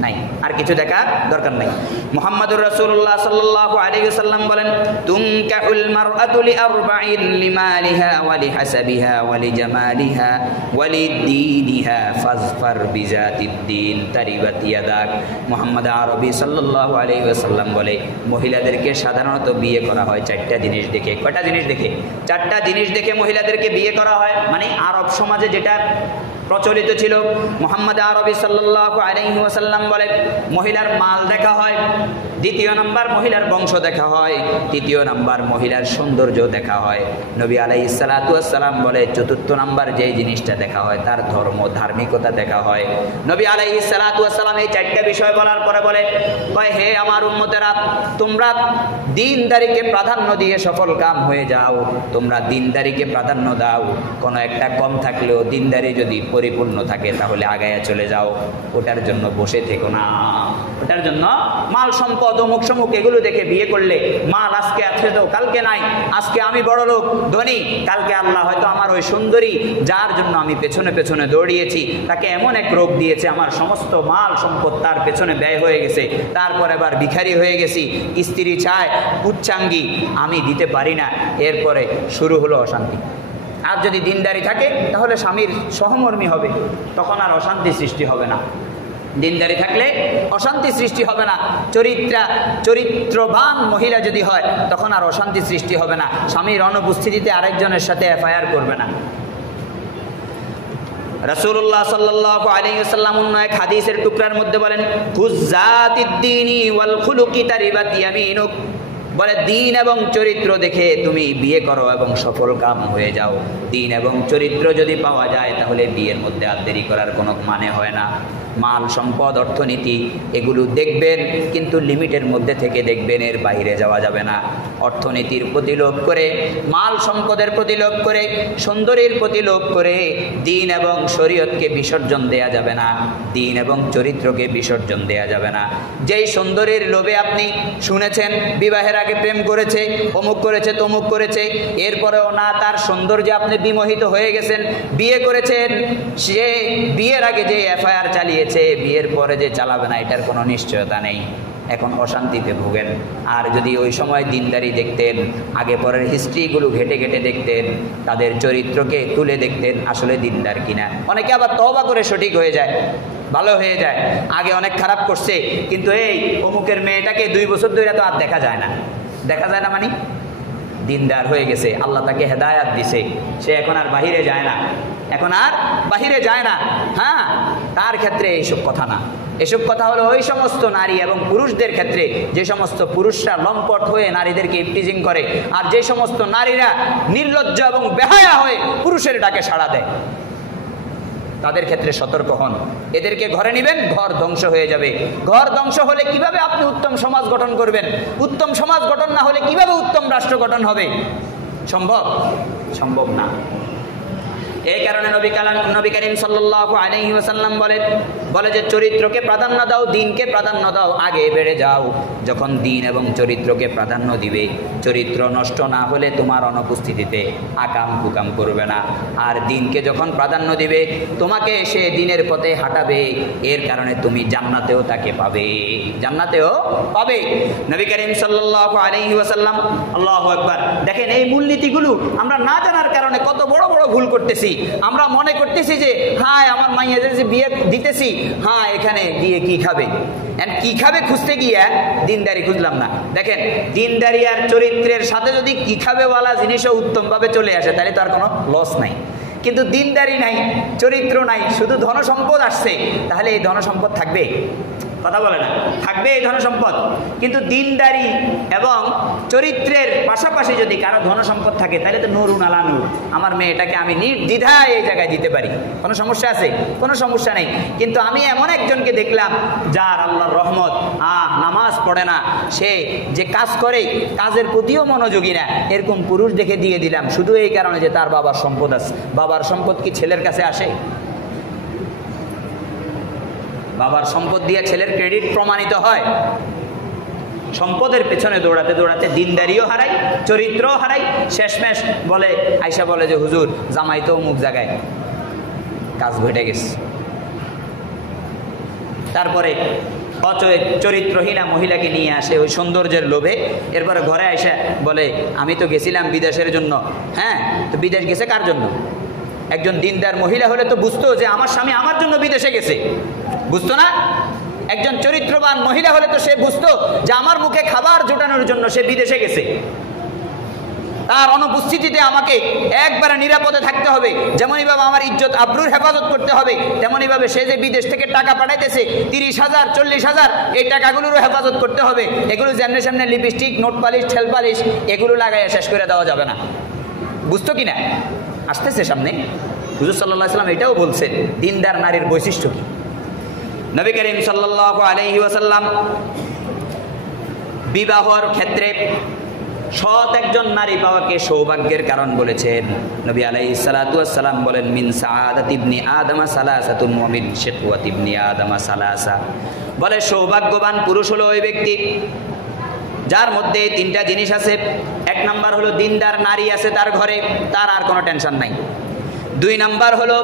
নাই, আর কিছু দেখার দরকার নাই। মুহাম্মদুর রাসূলুল্লাহ সাল্লাল্লাহু আলাইহি ওয়াসাল্লাম বলেন, তুনকাহুল মারআতু লিআরবাইন লিমালিহা ওয়া লিহাসাবিহা ওয়া লিজামালিহা ওয়া লিদ্দীনিহা ফাজফার বিজাতিদ্দীন তারিবাত ইয়াদাক। মুহাম্মদ আরবি সাল্লাল্লাহু আলাইহি ওয়াসাল্লাম বলে, মহিলাদেরকে সাধারণত বিয়ে করা হয় চারটা জিনিস দেখে। কয়টা জিনিস দেখে? চারটা জিনিস দেখে মহিলাদেরকে বিয়ে করা হয়। মানে আরব সমাজে যেটা প্রচলিত ছিল, মুহাম্মদ আরবি সাল্লাল্লাহু আলাইহি ওয়াসাল্লাম বলে, মহিলার মাল দেখা হয়, দ্বিতীয় নাম্বার মহিলার বংশ দেখা হয়, তৃতীয় নাম্বার মহিলার সৌন্দর্য দেখা হয়। নবী আলাইহিস সালাতু ওয়াস সালাম বলে চতুর্থ নাম্বার যে জিনিসটা দেখা হয় তার ধর্ম ধার্মিকতা দেখা হয়। নবী আলাইহিস সালাতু ওয়াস সালাম এই চারটা বিষয় বলার পরে বলে, হে আমার উম্মতেরা, তোমরা দিনদারিকে প্রাধান্য দিয়ে সফল কাম হয়ে যাও, তোমরা দিনদারিকে প্রাধান্য দাও। কোনো একটা কম থাকলেও দিনদারি যদি পরিপূর্ণ থাকে তাহলে আগায়া চলে যাও, ওটার জন্য বসে থেকো না। ওটার জন্য মাল সম্পদ অমুক সমুক এগুলো দেখে বিয়ে করলে মাল আজকে আছে তো কালকে নাই, আজকে আমি বড় লোক ধনী, কালকে আল্লাহ হয়তো আমার ওই সুন্দরী যার জন্য আমি পেছনে পেছনে দৌড়িয়েছি তাকে এমন এক রোগ দিয়েছে, আমার সমস্ত মাল সম্পদ তার পেছনে ব্যয় হয়ে গেছে, তারপর এবার ভিখারি হয়ে গেছি, স্ত্রী চায় উচ্চাঙ্গী, আমি দিতে পারি না, এরপরে শুরু হলো অশান্তি। আর যদি দিনদারি থাকে তাহলে স্বামীর সহমর্মী হবে, তখন আর অশান্তি সৃষ্টি হবে না। দিনদারি থাকলে অশান্তি সৃষ্টি হবে না। চরিত্রবান মহিলা যদি হয় তখন আর অশান্তি সৃষ্টি হবে না। স্বামীর অনুপস্থিতিতে আরেকজনের সাথে এফআইআর করবে না। রাসূলুল্লাহ সাল্লাল্লাহু আলাইহি ওয়াসাল্লাম এক হাদিসের টুকরার মধ্যে বলেন, খুযাতিদ্দীনি ওয়াল খুলুকি তারিবাত ইয়ামিনুক, বলে দিন এবং চরিত্র দেখে তুমি বিয়ে করো এবং সফল কাম হয়ে যাও। দিন এবং চরিত্র যদি পাওয়া যায় তাহলে বিয়ের মধ্যে আর দেরি করার কোনো মানে হয় না। মাল সম্পদ অর্থনীতি এগুলো দেখবেন, কিন্তু লিমিটের মধ্যে থেকে দেখবেন, এর বাইরে যাওয়া যাবে না। অর্থনীতির প্রতি লোভ করে, মাল সম্পদের প্রতি লোভ করে, সুন্দরীর প্রতি লোভ করে দিন এবং শরীয়তকে বিসর্জন দেয়া যাবে না, দিন এবং চরিত্রকে বিসর্জন দেয়া যাবে না। যেই সুন্দরীর লোভে আপনি শুনেছেন বিবাহের আগে প্রেম করেছে, অমুক করেছে, তমুক করেছে, এরপরেও না তার সৌন্দর্যে আপনি বিমোহিত হয়ে গেছেন, বিয়ে করেছেন, সে বিয়ের আগে যে এফআইআর চালিয়েছে বিয়ের পরে যে চালাবে না এটার কোনো নিশ্চয়তা নেই, এখন অশান্তিতে ভোগেন। আর যদি ওই সময় দিনদারি দেখতেন, আগে পরের হিস্ট্রিগুলো ঘেটে ঘেটে দেখতেন, তাদের চরিত্রকে তুলে দেখতেন আসলে দিনদার কিনা। অনেকে আবার তওবা করে সঠিক হয়ে যায়, ভালো হয়ে যায়, আগে অনেক খারাপ করছে কিন্তু এই অমুকের মেয়েটাকে 2 বছর ধরে তো আর দেখা যায় না। দেখা যায় না মানে দিনদার হয়ে গেছে, আল্লাহ তাকে হেদায়াত দিছে, সে এখন আর বাহিরে যায় না, এখন আর বাহিরে যায় না। হ্যাঁ, তার ক্ষেত্রে এইসব কথা না, এসব কথা হলো ওই সমস্ত নারী এবং পুরুষদের ক্ষেত্রে যে সমস্ত পুরুষরা লম্পট হয়ে নারীদেরকে ইপটিজিং করে, আর যে সমস্ত নারীরা নির্লজ্জ এবং বেহায়া হয়ে পুরুষের ডাকে সাড়া দেয়, তাদের ক্ষেত্রে সতর্ক হন। এদেরকে ঘরে নেবেন, ঘর ধ্বংস হয়ে যাবে। ঘর ধ্বংস হলে কিভাবে আপনি উত্তম সমাজ গঠন করবেন? উত্তম সমাজ গঠন না হলে কিভাবে উত্তম রাষ্ট্র গঠন হবে? সম্ভব না। এই কারণে নবী করিম সাল্লাল্লাহু আলাইহি ওয়াসাল্লাম বলে যে চরিত্রকে প্রাধান্য দাও, দিনকে প্রাধান্য দাও, আগে বেড়ে যাও। যখন দিন এবং চরিত্রকে প্রাধান্য দিবে, চরিত্র নষ্ট না হলে তোমার অনুপস্থিতিতে আকাম কুকাম করবে না। আর দিনকে যখন প্রাধান্য দিবে তোমাকে সে দিনের পথে হাঁটাবে, এর কারণে তুমি জান্নাতেও তাকে পাবে, জান্নাতেও পাবে। নবী করিম সাল্লাল্লাহু আলাইহি ওয়াসাল্লাম, আল্লাহু আকবার। দেখেন এই মূলনীতিগুলো আমরা না জানার কারণে কত বড় বড় ভুল করতেছি। আমরা মনে করতেছি যে হ্যাঁ আমার মাইয়াদের যে বিয়ে দিতেছি, হ্যাঁ এখানে গিয়ে কি খাবে, কি খাবে খুঁজতে গিয়ে দিনদারি খুঁজলাম না। দেখেন দিনদারি আর চরিত্রের সাথে যদি কি খাবে ওয়ালা জিনিসও উত্তমভাবে চলে আসে তাহলে তো আর কোনো লস নাই। কিন্তু দিনদারি নাই, চরিত্র নাই, শুধু ধনসম্পদ আসছে, তাহলে এই ধনসম্পদ থাকবে? কথা বলে না, থাকবে এই ধনসম্পদ। কিন্তু দিনদারি এবং চরিত্রের পাশাপাশি যদি কারো ধনসম্পদ থাকে তাহলে তো নুরুন আলা নূর, আমার মেয়েটাকে আমি নির্দ্বিধায় এই জায়গায় দিতে পারি, কোনো সমস্যা আছে? কোনো সমস্যা নেই। কিন্তু আমি এমন একজনকে দেখলাম যার আল্লাহর রহমত, নামাজ পড়ে না, সে যে কাজ করে কাজের প্রতিও মনোযোগী না, এরকম পুরুষ দেখে দিয়ে দিলাম শুধু এই কারণে যে তার বাবার সম্পদ আছে। বাবার সম্পদ কি ছেলের কাছে আসে? বাবার সম্পদ দিয়ে ছেলের ক্রেডিট প্রমাণিত হয়? সম্পদের পেছনে দৌড়াতে দৌড়াতে দিনদারিও হারাই, চরিত্রও হারাই, শেষমেশ বলে আয়সা বলে যে হুজুর জামাই তো অমুক জায়গায়, কাজ ঘটে গেছে। তারপরে চরিত্রহীনা মহিলাকে নিয়ে আসে ওই সৌন্দর্যের লোভে, এরপরে ঘরে আয়সা বলে আমি তো গেছিলাম বিদেশের জন্য। হ্যাঁ, তো বিদেশ গেছে কার জন্য? একজন দিনদার মহিলা হলে তো বুঝতো যে আমার স্বামী আমার জন্য বিদেশে গেছে, বুঝতো না? একজন চরিত্রবান মহিলা হলে তো সে বুঝতো যে আমার মুখে খাবার জোটানোর জন্য সে বিদেশে গেছে। তার অনুপস্থিতিতে আমাকে একবারে নিরাপদে থাকতে হবে, যেমনইভাবে আমার ইজ্জত আবরুর হেফাজত করতে হবে, তেমনইভাবে সে যে বিদেশ থেকে টাকা পাঠাইতেছে 30,000 40,000, এই টাকাগুলোরও হেফাজত করতে হবে। এগুলো যেমনি সামনে লিপস্টিক, নোট পালিশ, ঠেল পালিশ এগুলো লাগাইয়া শেষ করে দেওয়া যাবে না। বুঝতো কিনা? আসতেছে সামনে। হুজুর সাল্লাল্লাহু আলাইহি ওয়াসাল্লাম এটাও বলছেন দিনদার নারীর বৈশিষ্ট্য কি। নবী করিম সাল্লাল্লাহু আলাইহি ওয়াসাল্লাম বিবাহর ক্ষেত্রে সৎ একজন নারী পাওয়াকে সৌভাগ্যের কারণ বলেছেন। নবী আলাইহিস সালাতু ওয়াস সালাম বলেন, মিন সাআদাতি ইবনি আদম সালাসাতুন ওয়া মিন শিকওয়াতি ইবনি আদম সালাসা। বলে সৌভাগ্যবান পুরুষ হলো ওই ব্যক্তি যার মধ্যে তিনটা জিনিস আছে। এক নাম্বার হলো দিনদার নারী আছে তার ঘরে, তার আর কোনো টেনশন নাই। 2 নাম্বার হলো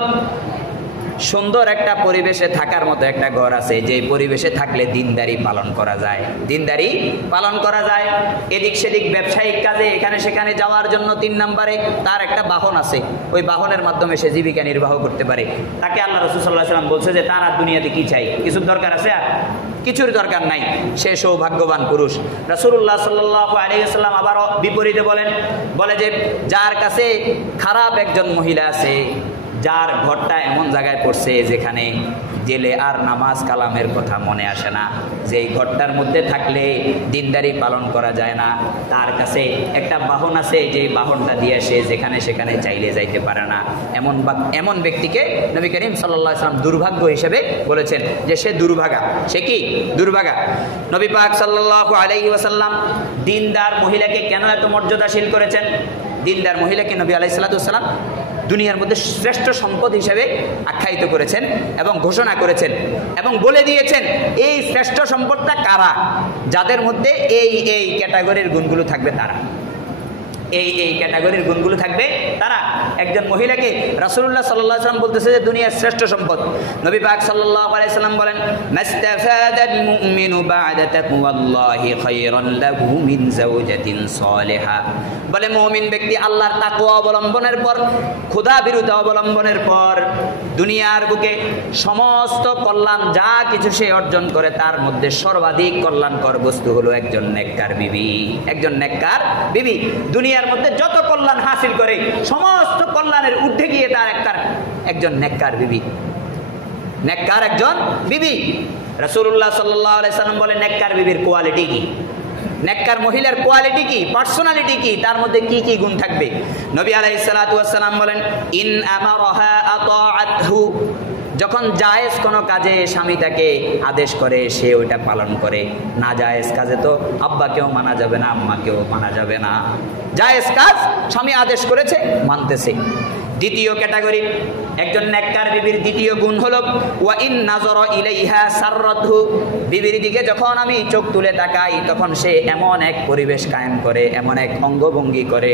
সুন্দর একটা পরিবেশে থাকার মতো একটা ঘর আছে, যে পরিবেশে থাকলে দিনদারি পালন করা যায়, দিনদারি পালন করা যায়। এদিক সেদিক ব্যবসায়িক কাজে এখানে সেখানে যাওয়ার জন্য 3 নম্বরে তার একটা বাহন আছে, ওই বাহনের মাধ্যমে সে জীবিকা নির্বাহ করতে পারে। তাকে আল্লাহ রাসূল সাল্লাল্লাহু আলাইহি ওয়াসাল্লাম বলছে যে তার আর দুনিয়াতে কি চাই, কিছুর দরকার আছে? আর কিছুর দরকার নাই, সে সৌভাগ্যবান পুরুষ। রাসূলুল্লাহ সাল্লাল্লাহু আলাইহি ওয়াসাল্লাম আবার বিপরীতে বলে যে যার কাছে খারাপ একজন মহিলা আছে, যার ঘরটা এমন জায়গায় পড়ছে যেখানে জেলে আর নামাজ কালামের কথা মনে আসে না, যে ঘরটার মধ্যে থাকলে দিনদারি পালন করা যায় না, তার কাছে একটা বাহন আছে, যে বাহনটা দিয়ে সে যেখানে সেখানে চাইলে যাইতে পারে না, এমন ব্যক্তিকে নবী করিম সাল্লাল্লাহু আলাইহি ওয়াসাল্লাম দুর্ভাগ্য হিসেবে বলেছেন যে সে দুর্ভাগা। সে কি দুর্ভাগা? নবী পাক সাল্লাল্লাহু আলাইহি ওয়াসাল্লাম দিনদার মহিলাকে কেন এত মর্যাদাশীল করেছেন? দিনদার মহিলাকে নবী আলাইহিস সালাতু ওয়াস সালাম দুনিয়ার মধ্যে শ্রেষ্ঠ সম্পদ হিসেবে আখ্যায়িত করেছেন এবং ঘোষণা করেছেন এবং বলে দিয়েছেন এই শ্রেষ্ঠ সম্পদটা কারা, যাদের মধ্যে এই ক্যাটাগরির গুণগুলো থাকবে তারা, এই ক্যাটাগরির গুণগুলো থাকবে তারা। একজন মহিলাকে রাসূলুল্লাহ সাল্লাল্লাহু আলাইহি ওয়াসাল্লাম বলতেছে যে দুনিয়ার শ্রেষ্ঠ সম্পদ। নবী পাক সাল্লাল্লাহু আলাইহি ওয়াসাল্লাম বলেন, মাস্তাফাদাল মুমিনু বা'দা তাকওয়াল্লাহি খায়রান লাহু মিন যাওজাতিন সালিহা। বলে মুমিন ব্যক্তি আল্লাহর তাকওয়া অবলম্বনের পর, খোদা বিরুদ্ধে অবলম্বনের পর দুনিয়ার বুকে সমস্ত কল্যাণ যা কিছু সে অর্জন করে তার মধ্যে সর্বাধিক কল্যাণকর বস্তু হলো একজন নেককার বিবি। একজন নেককার বিবি দুনিয়ার মধ্যে যত কল্যাণ হাসিল করে সমস্ত কল্যাণের ঊর্ধ্বে গিয়ে তার একজন নেককার বিবি, নেককার একজন বিবি। রাসূলুল্লাহ সাল্লাল্লাহু আলাইহি ওয়াসাল্লাম বলেন নেককার বিবির কোয়ালিটি কি, নেককার মহিলার কোয়ালিটি কি, পার্সোনালিটি কি, তার মধ্যে কি কি গুণ থাকবে? নবী আলাইহিস সালাতু ওয়াস সালাম বলেন, ইন আমারাহা আতাআতহু। যখন জায়েজ কোনো কাজে স্বামী তাকে আদেশ করে সে ওইটা পালন করে, না জায়েজ কাজে তো আব্বাকেও মানা যাবে না, আম্মাকেও মানা যাবে না। জায়েজ কাজ স্বামী আদেশ করেছে, মানতেছে। দ্বিতীয় ক্যাটাগরি একজন নেককার বিবির দ্বিতীয় গুণ হলো ওয়া ইন নাযারা ইলাইহা সাররাতহু। বিবির দিকে যখন আমি চোখ তুলে তাকাই তখন সে এমন এক পরিবেশ কায়েম করে, এমন এক অঙ্গভঙ্গি করে,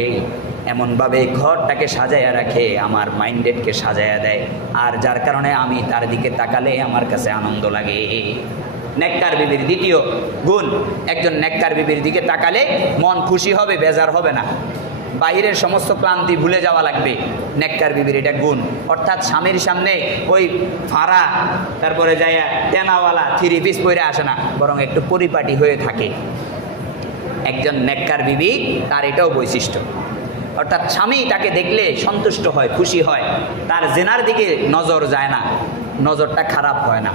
এমনভাবে ঘরটাকে সাজায়া রাখে, আমার মাইন্ডেডকে সাজায়া দেয়, আর যার কারণে আমি তার দিকে তাকালে আমার কাছে আনন্দ লাগে। নেককার বিবির দ্বিতীয় গুণ, একজন নেককার বিবির দিকে তাকালে মন খুশি হবে, বেজার হবে না, বাহিরের সমস্ত ক্লান্তি ভুলে যাওয়া লাগবে। নেককার বিবির এটা গুণ। অর্থাৎ স্বামীর সামনে ওই ফাড়া, তারপরে যাইয়া টেনাওয়ালা 3 পিস পরে আসে না, বরং একটু পরিপাটি হয়ে থাকে। একজন নেককার বিবি তার এটাও বৈশিষ্ট্য। অর্থাৎ স্বামী তাকে দেখলে সন্তুষ্ট হয়, খুশি হয়, তার জেনার দিকে নজর যায় না, নজরটা খারাপ হয় না।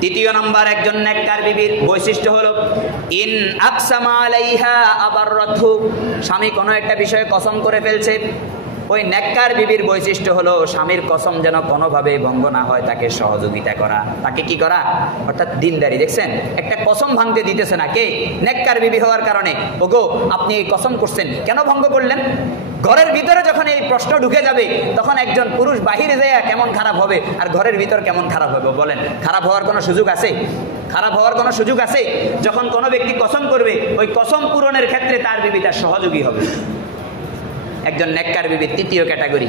তৃতীয় নাম্বার একজন নেককার বিবির বৈশিষ্ট্য হলো ইন আকসামা আলাইহা আবাররাতহু। স্বামী কোনো একটা বিষয়ে কসম করে ফেলছে, ওই নেককার বিবির বৈশিষ্ট্য হলো স্বামীর কসম যেন কোনোভাবে ভঙ্গ না হয়, তাকে সহযোগিতা করা, তাকে কি করা, অর্থাৎ দিনদারি। দেখছেন একটা কসম ভাঙতে দিতেছে না, কে? নেককার বিবি হওয়ার কারণে। ওগো আপনি এই কসম করছেন, কেন ভঙ্গ করলেন? ঘরের ভিতরে যখন এই প্রশ্ন ঢুকে যাবে তখন একজন পুরুষ বাহিরে যায় কেমন খারাপ হবে, আর ঘরের ভিতর কেমন খারাপ হবে বলেন? খারাপ হওয়ার কোনো সুযোগ আছে? খারাপ হওয়ার কোনো সুযোগ আছে? যখন কোনো ব্যক্তি কসম করবে ওই কসম পূরণের ক্ষেত্রে তার বিবি তার সহযোগী হবে। একজন নেককার বিবির তৃতীয় ক্যাটাগরি।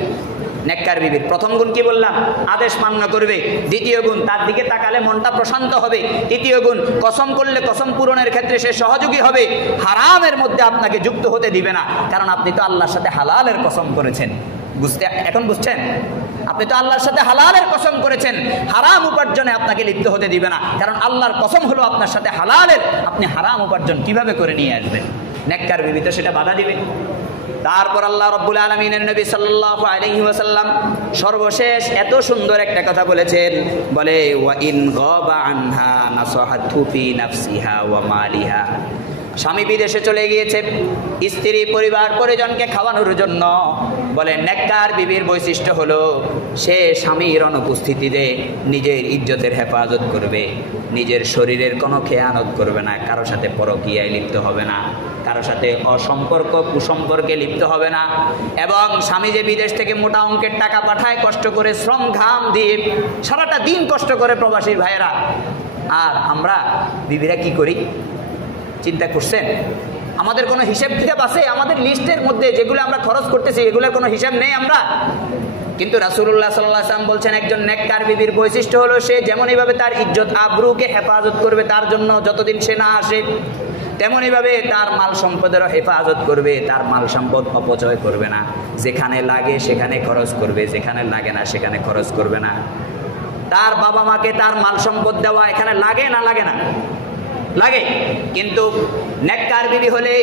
নেককার বিবির প্রথম গুণ কি বললাম? আদেশ মান্য করবে। দ্বিতীয় গুণ, তার দিকে তাকালে মনটা প্রশান্ত হবে। তৃতীয় গুণ, কসম করলে কসম পূরণের ক্ষেত্রে সে সহযোগী হবে। হারামের মধ্যে আপনাকে যুক্ত হতে দিবে না, কারণ আপনি তো আল্লাহর সাথে হালালের কসম করেছেন। এখন বুঝছেন? আপনি তো আল্লাহর সাথে হালালের কসম করেছেন, হারাম উপার্জনে আপনাকে লিপ্ত হতে দিবে না, কারণ আল্লাহর কসম হলো আপনার সাথে হালালের। আপনি হারাম উপার্জন কিভাবে করে নিয়ে আসবেন? নেককার বিবি তো সেটা বাধা দিবে। তারপর আল্লাহ রাব্বুল আলামিনের নবী সাল্লাল্লাহু আলাইহি ওয়াসাল্লাম সর্বশেষ এত সুন্দর একটা কথা বলেছেন, বলে ওয়া ইন গাবা আনহা নাসাহাতু ফি নাফসিহা ওয়া মালিহা। স্বামী বিদেশে চলে গিয়েছে স্ত্রী পরিবার পরিজনকে খাওয়ানোর জন্য, বলে নেককার বিবির বৈশিষ্ট্য হলো সে স্বামীর অনুপস্থিতিতে নিজের ইজ্জতের হেফাজত করবে, নিজের শরীরের কোনো খেয়ানত করবে না, কারো সাথে পরকীয়ায় লিপ্ত হবে না, কারো সাথে অসম্পর্ক কুসম্পর্কে লিপ্ত হবে না। এবং স্বামী যে বিদেশ থেকে মোটা অঙ্কের টাকা পাঠায় কষ্ট করে শ্রম ঘাম দিয়ে সারাটা দিন কষ্ট করে প্রবাসীর ভাইয়েরা, আর আমরা বিবিরা কি করি চিন্তা করছেন? আমাদের কোনো হিসাব কিতাব আছে? আমাদের লিস্টের মধ্যে যেগুলো আমরা খরচ করতেছি এগুলোর কোনো হিসাব নেই আমরা। কিন্তু রাসূলুল্লাহ সাল্লাল্লাহু আলাইহি ওয়াসাল্লাম বলছেন একজন নেককার বিবির বৈশিষ্ট্য হলো সে যেমনইভাবে তার ইজ্জত আবরুকে হেফাজত করবে তার জন্য যতদিন সে না আসে, তেমনইভাবে তার মাল সম্পদেরও হেফাজত করবে, তার মাল সম্পদ অপচয় করবে না, যেখানে লাগে সেখানে খরচ করবে, যেখানে লাগে না সেখানে খরচ করবে না। তার বাবা মাকে তার মাল সম্পদ দেওয়া এখানে লাগে না লাগে না লাগে, কিন্তু নেককার বিবি হলে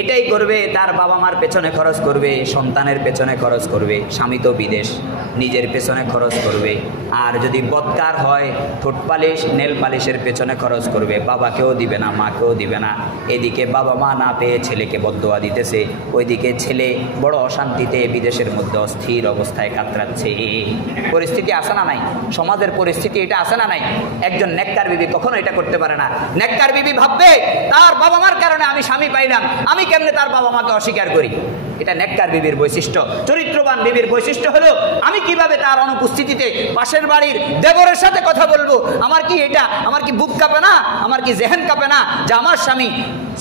এটাই করবে, তার বাবা মার পেছনে খরচ করবে, সন্তানের পেছনে খরচ করবে, স্বামী তো বিদেশ নিজের পেছনে খরচ করবে, আর যদি বদকার হয় ঠোঁট পালিশ নেল পালিশের পেছনে খরচ করবে, বাবাকেও দিবে না মাকেও দিবে না। এদিকে বাবা মা না পেয়ে ছেলেকে বদদোয়া দিতেছে, ওইদিকে ছেলে বড় অশান্তিতে বিদেশের মধ্যে অস্থির অবস্থায় কাতরাচ্ছে। পরিস্থিতি আসে না নাই? সমাজের পরিস্থিতি এটা আসে না নাই? একজন নেককার বিবি কখনো এটা করতে পারে না। নেককার বিবি ভাববে তার বাবা মার কারণে আমি স্বামী পাইলাম, আমি কেমনে তার বাবা মাকে অস্বীকার করি? এটা নেককার বিবির বৈশিষ্ট্য। চরিত্রবান বিবির বৈশিষ্ট্য হলো আমি কিভাবে তার অনুপস্থিতিতে পাশের বাড়ির দেবরের সাথে কথা বলবো। আমার কি এটা, আমার কি বুক কাঁপে না, আমার কি জেহেন কাঁপে না যে আমার স্বামী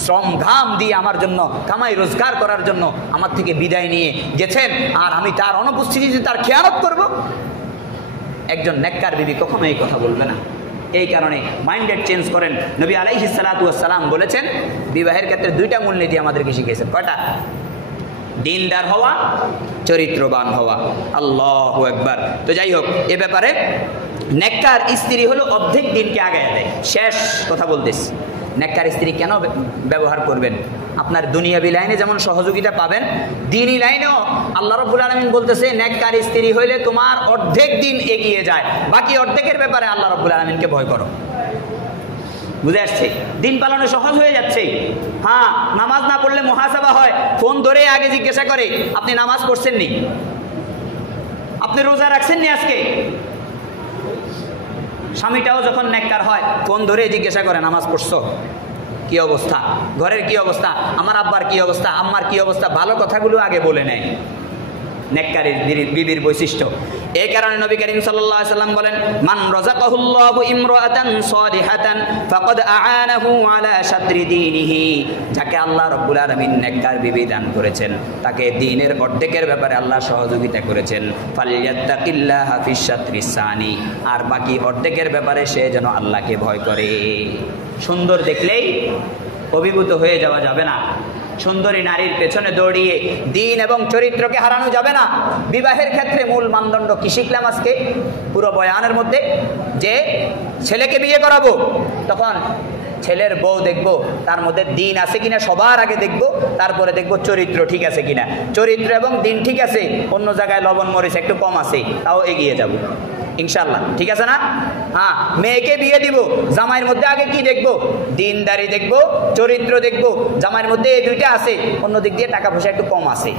শ্রম ঘাম দিয়ে আমার জন্য কামাই রোজগার করার জন্য আমার থেকে বিদায় নিয়ে গেছেন, আর আমি তার অনুপস্থিতিতে তার খেয়ানত করব? একজন নেককার বিবি কখনো এই কথা বলবে না। এই কারণে মাইন্ডেড চেঞ্জ করেন। নবী আলাইহিস সালাতু ওয়াস সালাম বলেছেন বিবাহের ক্ষেত্রে দুইটা মূলনীতি আমাদেরকে শিখিয়েছেন। কয়টা? দিনদার হওয়া, চরিত্রবান হওয়া। আল্লাহু আকবার। তো যাই হোক, এ ব্যাপারে নেককার স্ত্রী হলো অর্ধেক দিনকে আগায় দেয়। শেষ কথা বলতেছি, নেককার স্ত্রী কেন ব্যবহার করবেন? আপনার দুনিয়াবি লাইনে যেমন সহযোগিতা পাবেন, দিনই লাইনেও আল্লাহ রাব্বুল আলামিন বলতেছে নেককার স্ত্রী হইলে তোমার অর্ধেক দিন এগিয়ে যায়। বাকি অর্ধেকের ব্যাপারে আল্লাহ রাব্বুল আলামিনকে ভয় করো। বুঝে আসছে? দিন পালনে সহজ হয়ে যাচ্ছে। হ্যাঁ, নামাজ না পড়লে মুহাসাবা হয়, ফোন ধরে আগে জিজ্ঞাসা করে আপনি নামাজ পড়ছেন নি, আপনি রোজা রাখছেন নি আজকে। স্বামীটাও যখন নেককার হয় ফোন ধরে জিজ্ঞাসা করে নামাজ পড়ছো, কি অবস্থা, ঘরের কি অবস্থা, আমার আব্বার কি অবস্থা, আম্মার কি অবস্থা, ভালো কথাগুলো আগে বলে নেয়। নেককারের বিবির বৈশিষ্ট্য। এই কারণে নবী করিম সাল্লাল্লাহু আলাইহি ওয়াসাল্লাম বলেন মান রাযাকাহুল্লাহু ইমরাআতান সালিহাতান ফাকাদ আ'আনাহু আলা শাতরি দীনিহি। যাকে আল্লাহ রাব্বুল আলামিন নেককার বিবি দান করেছেন তাকে দ্বীনের অর্ধেকের ব্যাপারে আল্লাহ সহযোগিতা করেছেন। ফালিয়াত্তাকিল্লাহা ফিশ শাতরিস সানি। আর বাকি অর্ধেকের ব্যাপারে সে যেন আল্লাহকে ভয় করে। সুন্দর দেখলেই অভিভূত হয়ে যাওয়া যাবে না। সুন্দরী নারীর পেছনে দৌড়িয়ে দিন এবং চরিত্রকে হারানো যাবে না। বিবাহের ক্ষেত্রে মূল মানদণ্ড কি শিখলাম আজকে পুরো বয়ানের মধ্যে? যে ছেলেকে বিয়ে করাবো তখন ছেলের বউ দেখবো তার মধ্যে দিন আছে কিনা সবার আগে দেখবো, তারপরে দেখবো চরিত্র ঠিক আছে কিনা। চরিত্র এবং দিন ঠিক আছে, অন্য জায়গায় লবণ মরিচ একটু কম আছে, তাও এগিয়ে যাব ইনশাল্লাহ। ঠিক আছে না? হ্যাঁ, মেয়েকে বিয়ে দিব, জামাইয়ের মধ্যে আগে কি দেখবো? দিনদারি দেখবো, চরিত্র দেখবো। জামাইয়ের মধ্যে এই দুইটা আছে, অন্য দিক দিয়ে টাকা পয়সা একটু কম আছে,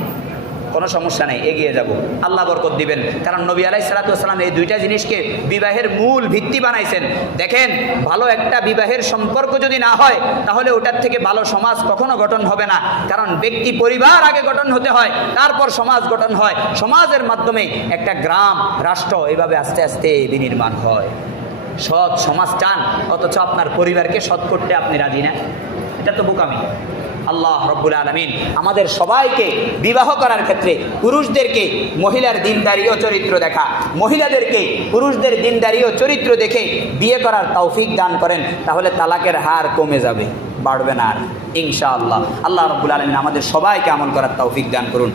কোনো সমস্যা নেই, এগিয়ে যাব, আল্লাহ বরকত দিবেন। কারণ নবী আলাইহিস সালাতু ওয়াস সালাম এই দুইটা জিনিসকে বিবাহের মূল ভিত্তি বানাইছেন। দেখেন, ভালো একটা বিবাহের সম্পর্ক যদি না হয় তাহলে ওটার থেকে ভালো সমাজ কখনো গঠন হবে না। কারণ ব্যক্তি পরিবার আগে গঠন হতে হয়, তারপর সমাজ গঠন হয়, সমাজের মাধ্যমে একটা গ্রাম রাষ্ট্র এভাবে আস্তে আস্তে বিনির্মাণ হয়। সৎ সমাজ চান, অথচ আপনার পরিবারকে সৎ করতে আপনি রাজি না, এটা তো বোকামি। আল্লাহ রব্বুল আলামিন আমাদের সবাইকে বিবাহ করার ক্ষেত্রে পুরুষদেরকে মহিলার দিনদারি ও চরিত্র দেখা, মহিলাদেরকে পুরুষদের দিনদারি ও চরিত্র দেখে বিয়ে করার তৌফিক দান করেন। তাহলে তালাকের হার কমে যাবে, বাড়বে না আর ইনশাআল্লাহ। আল্লাহ রব্বুল আলামিন আমাদের সবাইকে আমল করার তৌফিক দান করুন।